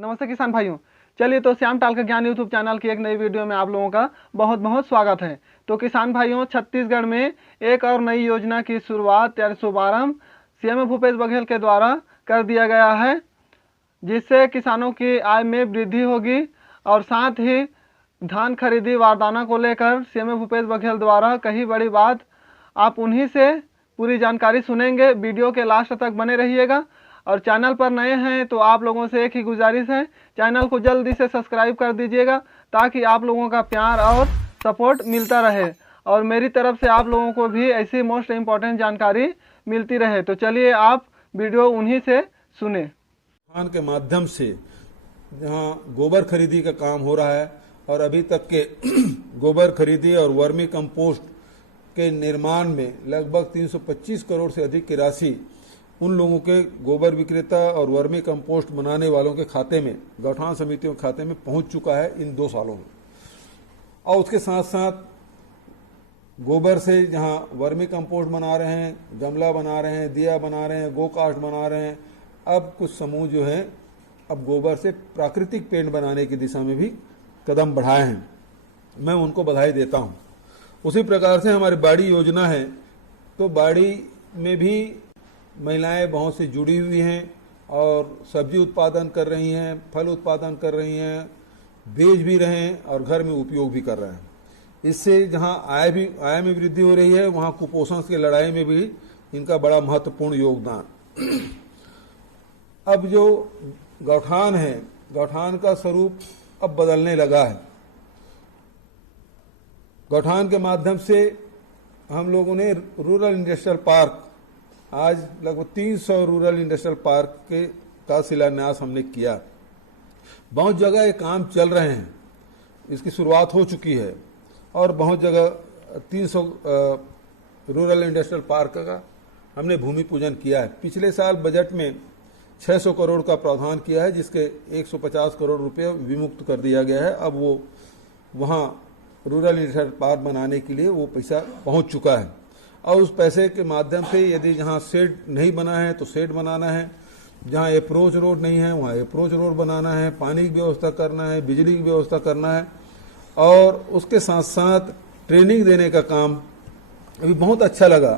नमस्ते किसान भाइयों। चलिए तो श्याम टाल का ज्ञान यूट्यूब चैनल की एक नई वीडियो में आप लोगों का बहुत बहुत स्वागत है। तो किसान भाइयों, छत्तीसगढ़ में एक और नई योजना की शुरुआत 1312 सीएम भूपेश बघेल के द्वारा कर दिया गया है, जिससे किसानों की आय में वृद्धि होगी और साथ ही धान खरीदी वारदाना को लेकर सीएम भूपेश बघेल द्वारा कही बड़ी बात। आप उन्हीं से पूरी जानकारी सुनेंगे। वीडियो के लास्ट तक बने रहिएगा और चैनल पर नए हैं तो आप लोगों से एक ही गुजारिश है, चैनल को जल्दी से सब्सक्राइब कर दीजिएगा ताकि आप लोगों का प्यार और सपोर्ट मिलता रहे और मेरी तरफ से आप लोगों को भी ऐसी मोस्ट इम्पॉर्टेंट जानकारी मिलती रहे। तो चलिए आप वीडियो उन्हीं से सुने। धान के माध्यम से जहां गोबर खरीदी का काम हो रहा है और अभी तक के गोबर खरीदी और वर्मी कंपोस्ट के निर्माण में लगभग 325 करोड़ से अधिक की राशि उन लोगों के गोबर विक्रेता और वर्मी कंपोस्ट बनाने वालों के खाते में, गौठान समितियों के खाते में पहुंच चुका है इन 2 सालों में। और उसके साथ साथ गोबर से जहां वर्मी कंपोस्ट बना रहे हैं, गमला बना रहे हैं, दिया बना रहे हैं, गोकास्ट बना रहे हैं, अब कुछ समूह जो है अब गोबर से प्राकृतिक पेंट बनाने की दिशा में भी कदम बढ़ाए हैं। मैं उनको बधाई देता हूं। उसी प्रकार से हमारी बाड़ी योजना है, तो बाड़ी में भी महिलाएं बहुत सी जुड़ी हुई हैं और सब्जी उत्पादन कर रही हैं, फल उत्पादन कर रही हैं, बेच भी रहे हैं और घर में उपयोग भी कर रहे हैं। इससे जहां आय में वृद्धि हो रही है, वहां कुपोषण की लड़ाई में भी इनका बड़ा महत्वपूर्ण योगदान। अब जो गौठान है, गौठान का स्वरूप अब बदलने लगा है। गौठान के माध्यम से हम लोगों ने रूरल इंडस्ट्रियल पार्क, आज लगभग 300 रूरल इंडस्ट्रियल पार्क का शिलान्यास हमने किया। बहुत जगह ये काम चल रहे हैं, इसकी शुरुआत हो चुकी है और बहुत जगह 300 रूरल इंडस्ट्रियल पार्क का हमने भूमि पूजन किया है। पिछले साल बजट में 600 करोड़ का प्रावधान किया है, जिसके 150 करोड़ रुपए विमुक्त कर दिया गया है। अब वो वहाँ रूरल इंडस्ट्रियल पार्क बनाने के लिए वो पैसा पहुँच चुका है और उस पैसे के माध्यम से यदि जहाँ शेड नहीं बना है तो शेड बनाना है, जहाँ अप्रोच रोड नहीं है वहाँ अप्रोच रोड बनाना है, पानी की व्यवस्था करना है, बिजली की व्यवस्था करना है और उसके साथ साथ ट्रेनिंग देने का काम। अभी बहुत अच्छा लगा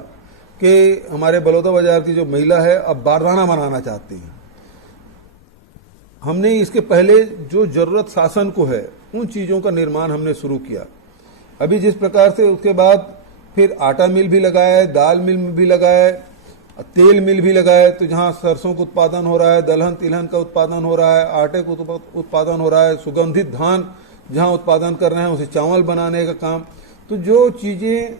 कि हमारे बलौदा बाजार की जो महिला है अब बारदाना बनाना चाहती है। हमने इसके पहले जो जरूरत शासन को है उन चीज़ों का निर्माण हमने शुरू किया। अभी जिस प्रकार से उसके बाद फिर आटा मिल भी लगाया, दाल मिल भी लगाया, तेल मिल भी लगाया, तो जहाँ सरसों का उत्पादन हो रहा है, दलहन तिलहन का उत्पादन हो रहा है, आटे का उत्पादन हो रहा है, सुगंधित धान जहाँ उत्पादन कर रहे हैं उसे चावल बनाने का काम। तो जो चीज़ें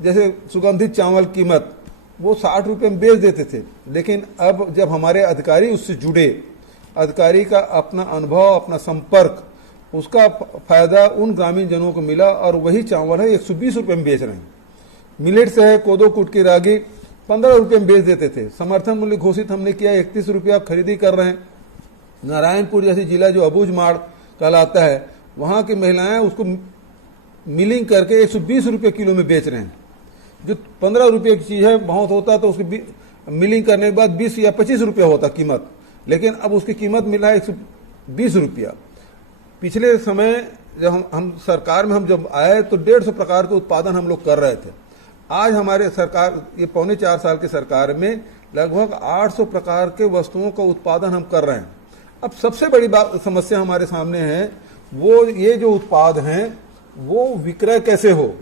जैसे सुगंधित चावल कीमत वो 60 रुपये में बेच देते थे, लेकिन अब जब हमारे अधिकारी उससे जुड़े, अधिकारी का अपना अनुभव, अपना संपर्क, उसका फायदा उन ग्रामीण जनों को मिला और वही चावल है 120 रुपये में बेच रहे हैं। मिलेट से है कोदो कुट की रागी 15 रुपये में बेच देते थे। समर्थन मूल्य घोषित हमने किया, 31 रुपया खरीदी कर रहे हैं। नारायणपुर जैसी जिला जो अबूझमाड़ कहलाता है, वहाँ की महिलाएं उसको मिलिंग करके 120 रुपये किलो में बेच रहे हैं। जो 15 रुपये की चीज़ है, बहुत होता तो उसकी मिलिंग करने के बाद 20 या 25 रुपया होता कीमत, लेकिन अब उसकी कीमत मिला है 120 रुपया। पिछले समय जब हम सरकार में जब आए तो 150 प्रकार के उत्पादन हम लोग कर रहे थे। आज हमारे सरकार, ये 3.25 साल की सरकार में लगभग 800 प्रकार के वस्तुओं का उत्पादन हम कर रहे हैं। अब सबसे बड़ी समस्या हमारे सामने है वो ये जो उत्पाद हैं वो विक्रय कैसे हो।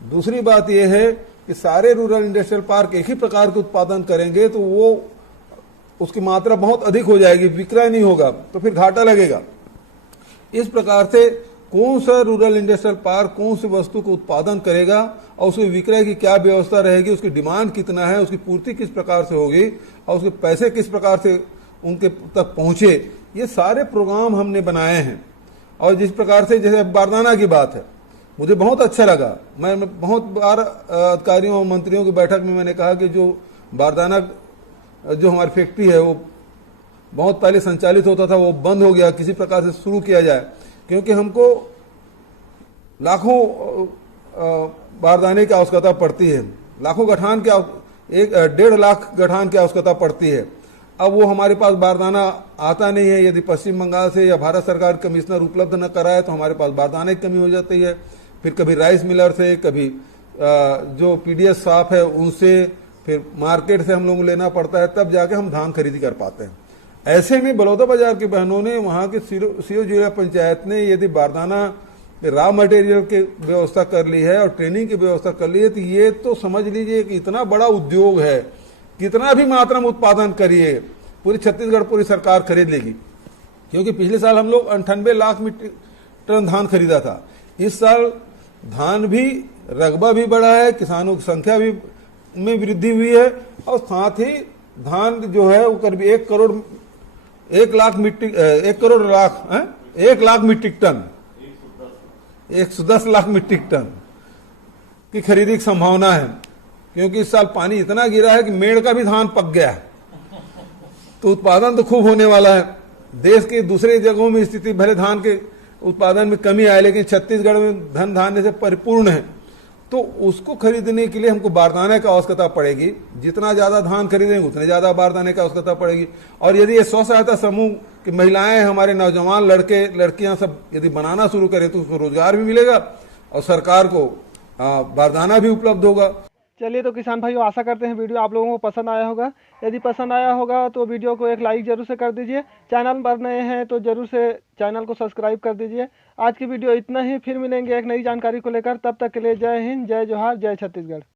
दूसरी बात यह है कि सारे रूरल इंडस्ट्रियल पार्क एक ही प्रकार के उत्पादन करेंगे तो वो उसकी मात्रा बहुत अधिक हो जाएगी, विक्रय नहीं होगा तो फिर घाटा लगेगा। इस प्रकार से कौन सा रूरल इंडस्ट्रियल पार्क कौन सी वस्तु को उत्पादन करेगा और उसके विक्रय की क्या व्यवस्था रहेगी, उसकी डिमांड कितना है, उसकी पूर्ति किस प्रकार से होगी और उसके पैसे किस प्रकार से उनके तक पहुंचे, ये सारे प्रोग्राम हमने बनाए हैं। और जिस प्रकार से जैसे बारदाना की बात है, मुझे बहुत अच्छा लगा। मैं बहुत बार अधिकारियों और मंत्रियों की बैठक में मैंने कहा कि जो बारदाना जो हमारी फैक्ट्री है वो बहुत पहले संचालित होता था, वो बंद हो गया, किसी प्रकार से शुरू किया जाए, क्योंकि हमको लाखों बारदाने की आवश्यकता पड़ती है, लाखों गठान की 1.5 लाख गठान की आवश्यकता पड़ती है। अब वो हमारे पास बारदाना आता नहीं है। यदि पश्चिम बंगाल से या भारत सरकार कमिश्नर उपलब्ध न कराए तो हमारे पास बारदाने की कमी हो जाती है। फिर कभी राइस मिलर से, कभी जो पीडीएस शॉप है उनसे, फिर मार्केट से हम लोगों को लेना पड़ता है, तब जाके हम धान खरीदी कर पाते हैं। ऐसे में बलौदा बाजार की बहनों ने, वहां के सीओ जिला पंचायत ने यदि बारदाना रॉ मटेरियल की व्यवस्था कर ली है और ट्रेनिंग की व्यवस्था कर ली है, तो ये तो समझ लीजिए कि इतना बड़ा उद्योग है, कितना भी मात्रा में उत्पादन करिए, पूरी छत्तीसगढ़ पूरी सरकार खरीद लेगी। क्योंकि पिछले साल हम लोग 98 लाख मीट्रिक टन धान खरीदा था। इस साल धान भी, रकबा भी बढ़ा है, किसानों की संख्या भी में वृद्धि हुई है, और साथ ही धान जो है वो करीब 1 lakh metric ton, 110 lakh metric ton की खरीदी की संभावना है। क्योंकि इस साल पानी इतना गिरा है कि मेड़ का भी धान पक गया, तो उत्पादन तो खूब होने वाला है। देश के दूसरे जगहों में स्थिति भले धान के उत्पादन में कमी आए, लेकिन छत्तीसगढ़ में धन धान्य से परिपूर्ण है, तो उसको खरीदने के लिए हमको बारदाने की आवश्यकता पड़ेगी। जितना ज्यादा धान खरीदेंगे उतने ज्यादा बारदाने की आवश्यकता पड़ेगी। और यदि ये स्व सहायता समूह की महिलाएं, हमारे नौजवान लड़के लड़कियां सब यदि बनाना शुरू करें तो उसको रोजगार भी मिलेगा और सरकार को बारदाना भी उपलब्ध होगा। चलिए तो किसान भाइयों, आशा करते हैं वीडियो आप लोगों को पसंद आया होगा। यदि पसंद आया होगा तो वीडियो को एक लाइक जरूर से कर दीजिए। चैनल पर नए हैं तो जरूर से चैनल को सब्सक्राइब कर दीजिए। आज की वीडियो इतना ही, फिर मिलेंगे एक नई जानकारी को लेकर। तब तक के लिए जय हिंद, जय जोहार, जय छत्तीसगढ़।